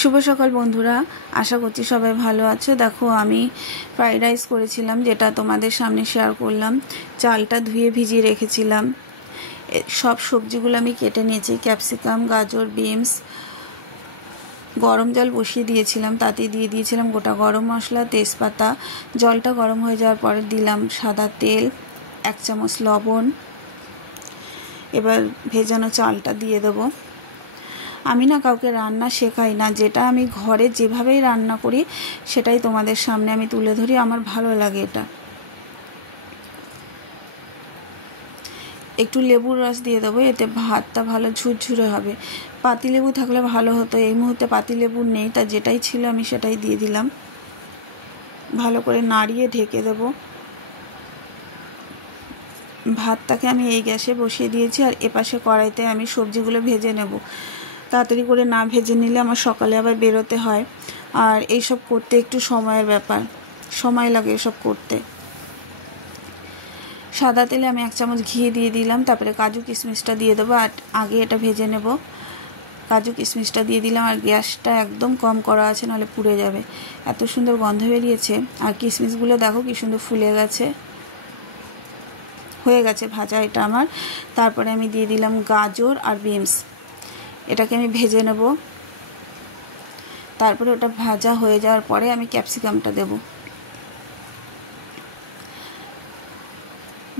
শুভ সকাল বন্ধুরা, আশা করছি সবাই ভালো আছো। দেখো আমি ফ্রাইড রাইস করেছিলাম, যেটা তোমাদের সামনে শেয়ার করলাম। চালটা ধুয়ে ভিজিয়ে রেখেছিলাম। সব সবজিগুলো আমি কেটে নিয়েছি, ক্যাপসিকাম, গাজর, বিনস। গরম জল বসিয়ে দিয়েছিলাম, তাতে দিয়ে দিয়েছিলাম গোটা গরম মশলা, তেজপাতা। জলটা গরম হয়ে যাওয়ার পরে দিলাম সাদা তেল, 1 চামচ লবণ। এবার ভেজানো চালটা দিয়ে দেবো। আমি না কাউকে রান্না শেখাই না, যেটা আমি ঘরে যেভাবেই রান্না করি সেটাই তোমাদের সামনে আমি তুলে ধরি। আমার ভালো লাগে এটা। একটু লেবুর রস দিয়ে দেবো, এতে ভাতটা ভালো ঝুরঝুরে হবে। পাতিলেবু থাকলে ভালো হতো, এই মুহূর্তে পাতিলেবু নেই, তা যেটাই ছিল আমি সেটাই দিয়ে দিলাম। ভালো করে নাড়িয়ে ঢেকে দেবো। ভাতটাকে আমি এই গ্যাসে বসিয়ে দিয়েছি, আর এপাশে কড়াইতে আমি সবজিগুলো ভেজে নেব। তাড়াতাড়ি করে না ভেজে নিলে আমার সকালে আবার বেরোতে হয়, আর এইসব করতে একটু সময়ের ব্যাপার, সময় লাগে এসব করতে। সাদা তেলে আমি 1 চামচ ঘি দিয়ে দিলাম, তারপরে কাজু কিশমিশটা দিয়ে দেবো, আর আগে এটা ভেজে নেব। কাজু কিশমিশটা দিয়ে দিলাম, আর গ্যাসটা একদম কম করা আছে, নাহলে পুড়ে যাবে। এত সুন্দর গন্ধ বেরিয়েছে, আর কিশমিশগুলো দেখো কি সুন্দর ফুলে গেছে। হয়ে গেছে ভাজা এটা আমার। তারপরে আমি দিয়ে দিলাম গাজর আর বিনস, এটাকে আমি ভেজে নেব। তারপরে ওটা ভাজা হয়ে যাওয়ার পরে আমি ক্যাপসিকামটা দেব।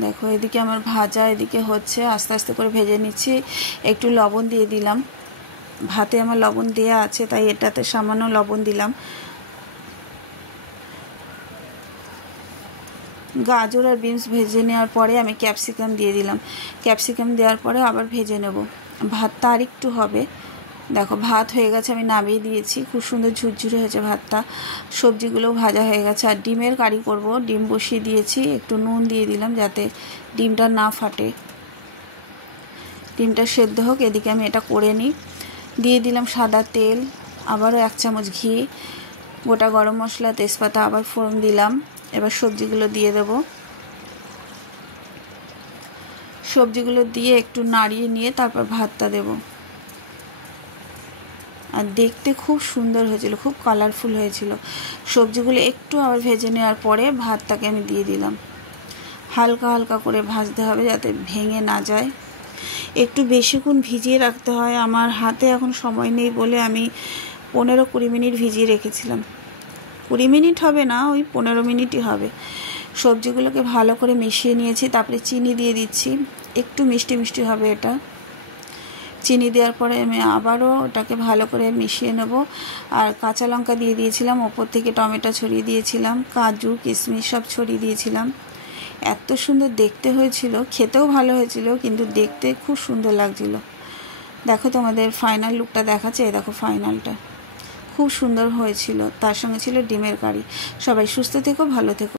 দেখো এদিকে আমার ভাজা এদিকে হচ্ছে, আস্তে আস্তে করে ভেজে নিচ্ছি। একটু লবণ দিয়ে দিলাম, ভাতে আমার লবণ দেওয়া আছে তাই এটাতে সামান্য লবণ দিলাম। গাজর আর বিনস ভেজে নেওয়ার পরে আমি ক্যাপসিকাম দিয়ে দিলাম। ক্যাপসিকাম দেওয়ার পরে আবার ভেজে নেব। ভাতটা আর একটু হবে। দেখো ভাত হয়ে গেছে, আমি নামিয়ে দিয়েছি। খুব সুন্দর ঝুরঝুরে হয়েছে ভাতটা। সবজিগুলোও ভাজা হয়ে গেছে, আর ডিমের কারি করব। ডিম বসিয়ে দিয়েছি, একটু নুন দিয়ে দিলাম যাতে ডিমটা না ফাটে। ডিমটা সেদ্ধ হোক, এদিকে আমি এটা করে নিই। দিয়ে দিলাম সাদা তেল, আবারও 1 চামচ ঘি, গোটা গরম মশলা, তেজপাতা, আবার ফোড়ন দিলাম। এবার সবজিগুলো দিয়ে দেব। সবজিগুলো দিয়ে একটু নাড়িয়ে নিয়ে তারপর ভাতটা দেব। আর দেখতে খুব সুন্দর হয়েছিল, খুব কালারফুল হয়েছিল। সবজিগুলো একটু আবার ভেজে নেওয়ার পরে ভাতটাকে আমি দিয়ে দিলাম। হালকা হালকা করে ভাজতে হবে যাতে ভেঙে না যায়। একটু বেশিক্ষণ ভিজিয়ে রাখতে হয়। আমার হাতে এখন সময় নেই বলে আমি 15-20 মিনিট ভিজিয়ে রেখেছিলাম। 20 মিনিট হবে না, ওই 15 মিনিটই হবে। সবজিগুলোকে ভালো করে মিশিয়ে নিয়েছি, তারপরে চিনি দিয়ে দিচ্ছি। একটু মিষ্টি মিষ্টি হবে এটা। চিনি দেওয়ার পরে আমি আবারও ওটাকে ভালো করে মিশিয়ে নেব। আর কাঁচা লঙ্কা দিয়ে দিয়েছিলাম, ওপর থেকে টমেটো ছড়িয়ে দিয়েছিলাম, কাজু কিশমিশ সব ছড়িয়ে দিয়েছিলাম। এত সুন্দর দেখতে হয়েছিল, খেতেও ভালো হয়েছিল, কিন্তু দেখতে খুব সুন্দর লাগছিল। দেখো তোমাদের ফাইনাল লুকটা দেখাচ্ছে, দেখো ফাইনালটা খুব সুন্দর হয়েছিল। তার সঙ্গে ছিল ডিমের কারি। সবাই সুস্থ থেকো, ভালো থেকো।